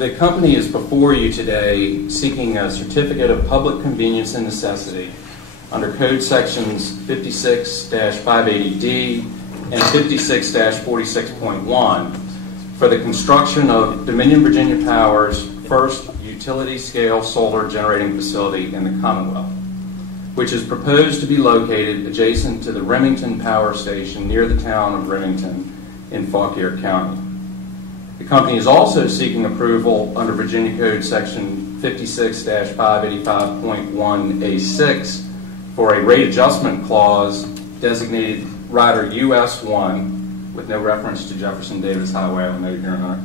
The company is before you today seeking a certificate of public convenience and necessity under Code Sections 56-580D and 56-46.1 for the construction of Dominion Virginia Power's first utility-scale solar generating facility in the Commonwealth, which is proposed to be located adjacent to the Remington Power Station near the town of Remington in Fauquier County. The company is also seeking approval under Virginia Code Section 56-585.1A6 for a rate adjustment clause designated Rider US1, with no reference to Jefferson Davis Highway, I will note here,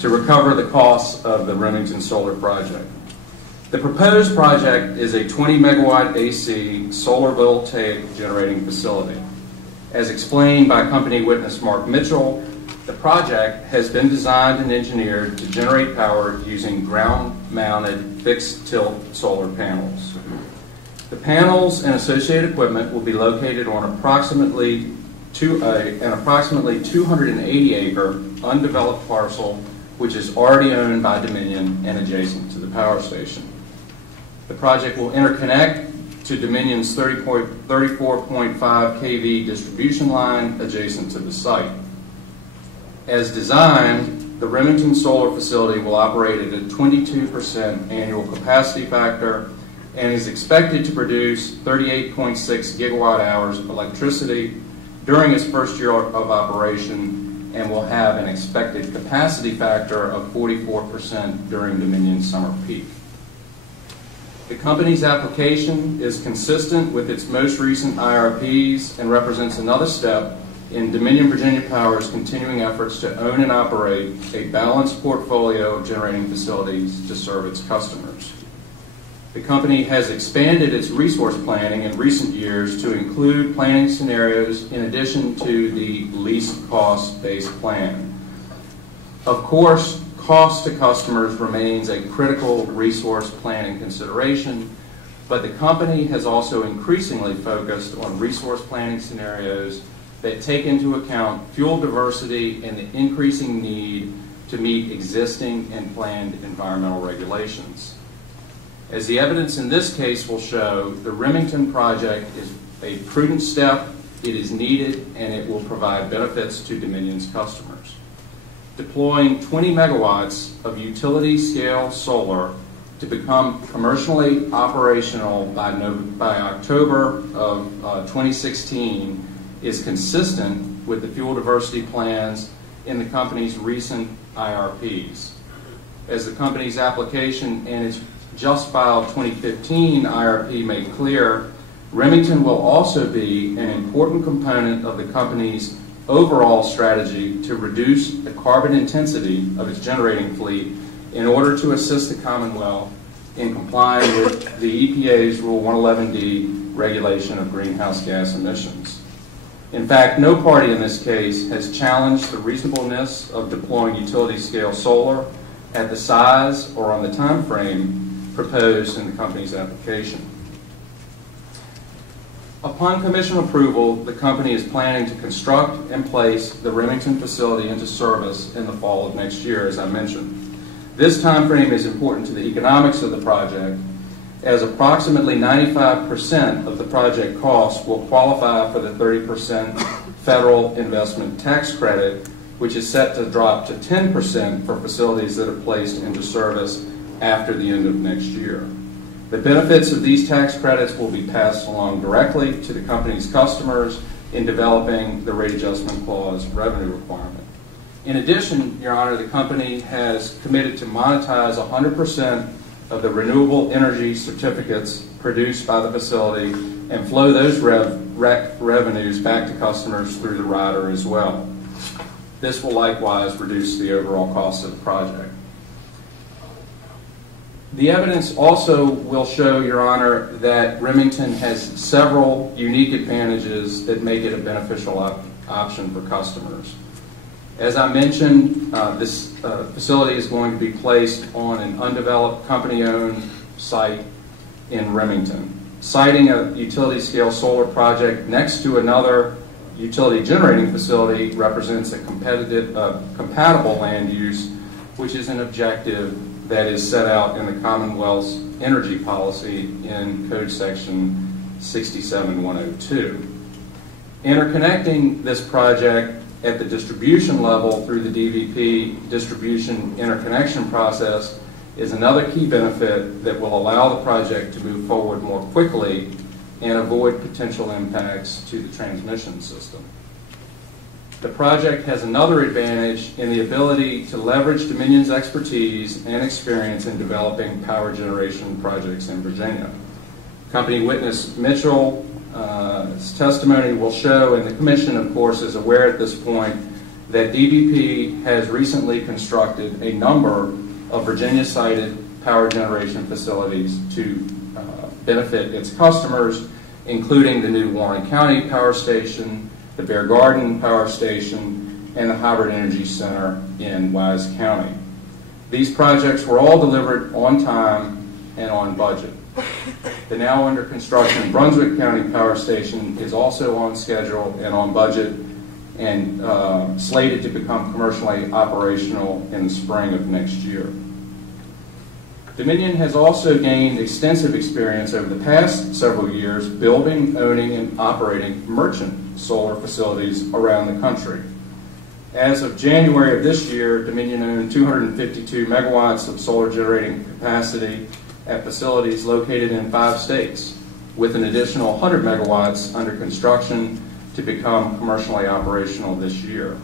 to recover the costs of the Remington solar project. The proposed project is a 20 megawatt AC solar voltaic generating facility. As explained by company witness Mark Mitchell, the project has been designed and engineered to generate power using ground-mounted fixed-tilt solar panels. The panels and associated equipment will be located on an approximately 280-acre undeveloped parcel, which is already owned by Dominion and adjacent to the power station. The project will interconnect to Dominion's 34.5 kV distribution line adjacent to the site. As designed, the Remington solar facility will operate at a 22% annual capacity factor and is expected to produce 38.6 gigawatt hours of electricity during its first year of operation and will have an expected capacity factor of 44% during Dominion's summer peak. The company's application is consistent with its most recent IRPs and represents another step in Dominion Virginia Power's continuing efforts to own and operate a balanced portfolio of generating facilities to serve its customers. The company has expanded its resource planning in recent years to include planning scenarios in addition to the least cost-based plan. Of course, cost to customers remains a critical resource planning consideration, but the company has also increasingly focused on resource planning scenarios that take into account fuel diversity and the increasing need to meet existing and planned environmental regulations. As the evidence in this case will show, the Remington project is a prudent step, it is needed, and it will provide benefits to Dominion's customers. Deploying 20 megawatts of utility-scale solar to become commercially operational by October of 2016 is consistent with the fuel diversity plans in the company's recent IRPs. As the company's application and its just filed 2015 IRP made clear, Remington will also be an important component of the company's overall strategy to reduce the carbon intensity of its generating fleet in order to assist the Commonwealth in complying with the EPA's Rule 111D regulation of greenhouse gas emissions. In fact, no party in this case has challenged the reasonableness of deploying utility-scale solar at the size or on the time frame proposed in the company's application. Upon Commission approval, the company is planning to construct and place the Remington facility into service in the fall of next year, as I mentioned. This time frame is important to the economics of the project, as approximately 95% of the project costs will qualify for the 30% federal investment tax credit, which is set to drop to 10% for facilities that are placed into service after the end of next year. The benefits of these tax credits will be passed along directly to the company's customers in developing the rate adjustment clause revenue requirement. In addition, Your Honor, the company has committed to monetize 100% of the renewable energy certificates produced by the facility and flow those revenues back to customers through the rider as well. This will likewise reduce the overall cost of the project. The evidence also will show, Your Honor, that Remington has several unique advantages that make it a beneficial option for customers. As I mentioned, this facility is going to be placed on an undeveloped company-owned site in Remington. Siting a utility-scale solar project next to another utility generating facility represents a compatible land use which is an objective that is set out in the Commonwealth's energy policy in Code Section 67102. Interconnecting this project at the distribution level through the DVP distribution interconnection process is another key benefit that will allow the project to move forward more quickly and avoid potential impacts to the transmission system. The project has another advantage in the ability to leverage Dominion's expertise and experience in developing power generation projects in Virginia. Company witness Mitchell's testimony will show, and the Commission, of course, is aware at this point, that DVP has recently constructed a number of Virginia-sited power generation facilities to benefit its customers, including the new Warren County Power Station, the Bear Garden Power Station, and the Hybrid Energy Center in Wise County. These projects were all delivered on time and on budget. The now under construction Brunswick County Power Station is also on schedule and on budget and slated to become commercially operational in the spring of next year. Dominion has also gained extensive experience over the past several years building, owning, and operating merchant solar facilities around the country. As of January of this year, Dominion owned 252 megawatts of solar generating capacity at facilities located in 5 states, with an additional 100 megawatts under construction to become commercially operational this year.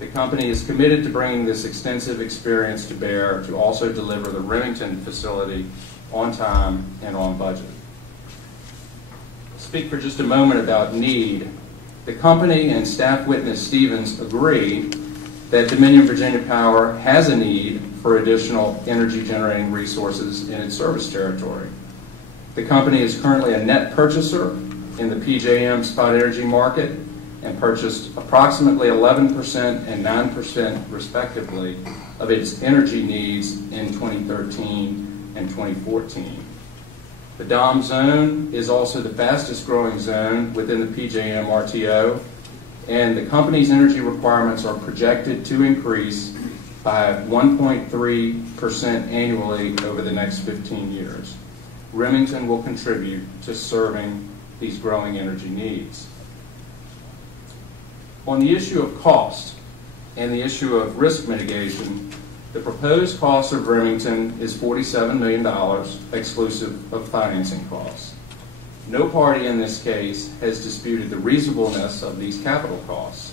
The company is committed to bringing this extensive experience to bear to also deliver the Remington facility on time and on budget. Speak for just a moment about need. The company and staff witness Stevens agree that Dominion Virginia Power has a need for additional energy generating resources in its service territory. The company is currently a net purchaser in the PJM spot energy market and purchased approximately 11% and 9% respectively of its energy needs in 2013 and 2014. The DOM zone is also the fastest growing zone within the PJM RTO, and the company's energy requirements are projected to increase by 1.3% annually over the next 15 years. Remington will contribute to serving these growing energy needs. On the issue of cost and the issue of risk mitigation, the proposed cost of Remington is $47 million, exclusive of financing costs. No party in this case has disputed the reasonableness of these capital costs.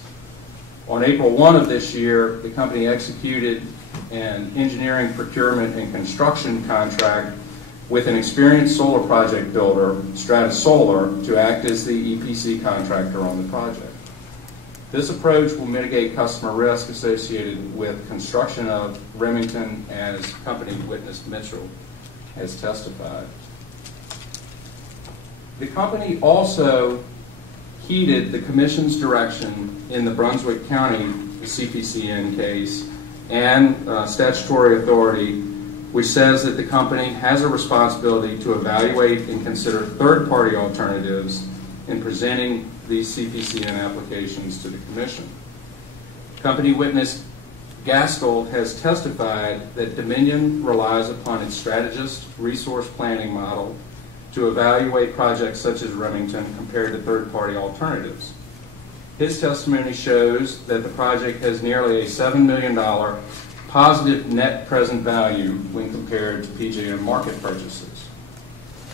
On April 1 of this year, the company executed an engineering, procurement, and construction contract with an experienced solar project builder, Strata Solar, to act as the EPC contractor on the project. This approach will mitigate customer risk associated with construction of Remington, as company witness Mitchell has testified. The company also heeded the Commission's direction in the Brunswick County CPCN case and statutory authority, which says that the company has a responsibility to evaluate and consider third-party alternatives in presenting these CPCN applications to the Commission. Company witness Gaskell has testified that Dominion relies upon its strategist resource planning model to evaluate projects such as Remington compared to third-party alternatives. His testimony shows that the project has nearly a $7 million positive net present value when compared to PJM market purchases.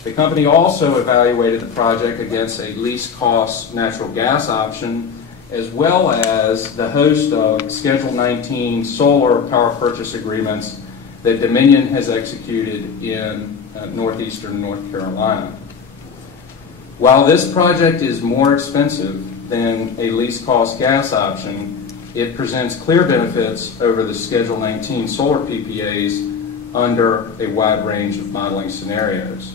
The company also evaluated the project against a least cost natural gas option, as well as the host of Schedule 19 solar power purchase agreements that Dominion has executed in northeastern North Carolina. While this project is more expensive than a least cost gas option, it presents clear benefits over the Schedule 19 solar PPAs under a wide range of modeling scenarios.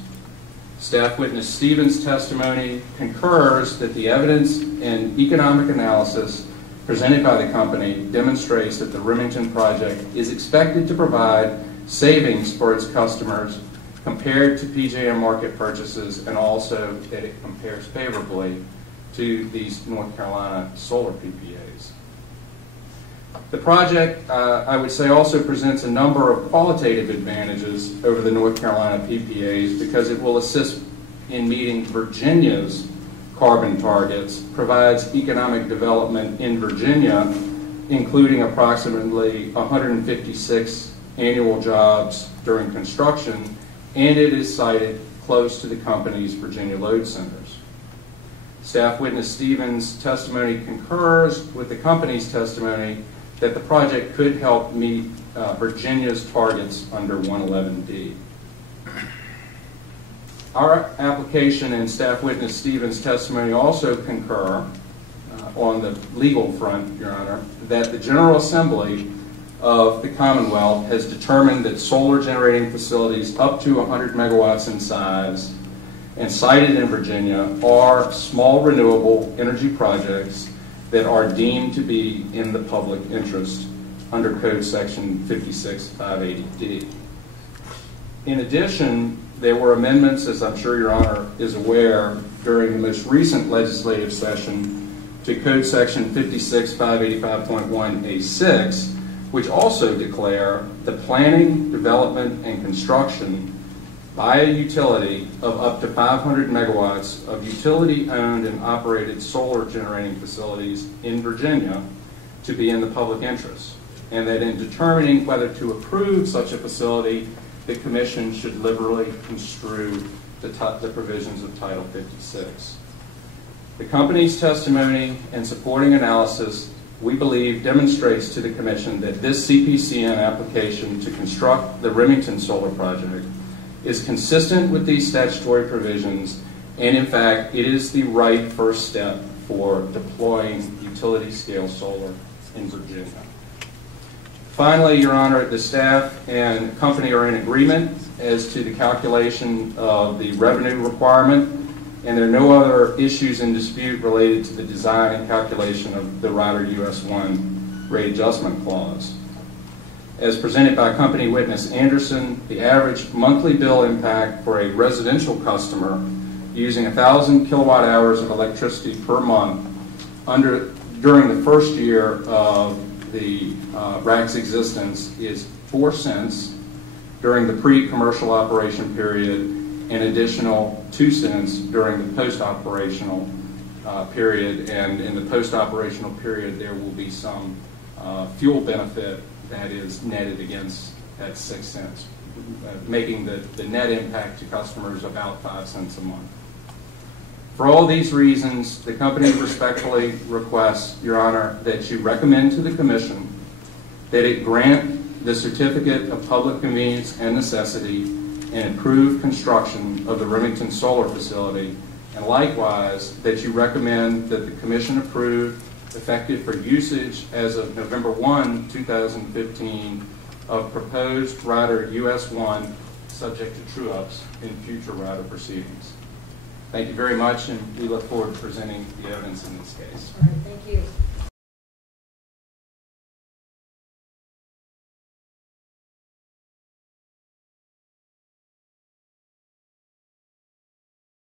Staff witness Stevens' testimony concurs that the evidence and economic analysis presented by the company demonstrates that the Remington project is expected to provide savings for its customers compared to PJM market purchases, and also that it compares favorably to these North Carolina solar PPAs. The project, I would say, also presents a number of qualitative advantages over the North Carolina PPAs because it will assist in meeting Virginia's carbon targets, provides economic development in Virginia, including approximately 156 annual jobs during construction, and it is sited close to the company's Virginia load centers. Staff witness Stevens' testimony concurs with the company's testimony that the project could help meet Virginia's targets under 111D. Our application and staff witness Stevens' testimony also concur on the legal front, Your Honor, that the General Assembly of the Commonwealth has determined that solar generating facilities up to 100 megawatts in size and sited in Virginia are small renewable energy projects that are deemed to be in the public interest under Code Section 56580D. In addition, there were amendments, as I'm sure Your Honor is aware, during the most recent legislative session to Code Section 56585.1A6, which also declare the planning, development, and construction by a utility of up to 500 megawatts of utility-owned and operated solar generating facilities in Virginia to be in the public interest, and that in determining whether to approve such a facility, the Commission should liberally construe the provisions of Title 56. The company's testimony and supporting analysis, we believe, demonstrates to the Commission that this CPCN application to construct the Remington solar project is consistent with these statutory provisions, and in fact, it is the right first step for deploying utility-scale solar in Virginia. Finally, Your Honor, the staff and company are in agreement as to the calculation of the revenue requirement, and there are no other issues in dispute related to the design and calculation of the Rider US-1 rate adjustment clause. As presented by company witness Anderson, the average monthly bill impact for a residential customer using 1,000 kilowatt hours of electricity per month during the first year of the RAC's existence is 4 cents during the pre-commercial operation period, an additional 2 cents during the post-operational period, and in the post-operational period there will be some fuel benefit that is netted against that 6 cents, making the net impact to customers about 5 cents a month. For all these reasons, the company respectfully requests, Your Honor, that you recommend to the Commission that it grant the Certificate of Public Convenience and Necessity and approve construction of the Remington solar facility, and likewise that you recommend that the Commission approve, effective for usage as of November 1, 2015, of proposed Rider US-1 subject to true-ups in future Rider proceedings. Thank you very much, and we look forward to presenting the evidence in this case. All right, thank you.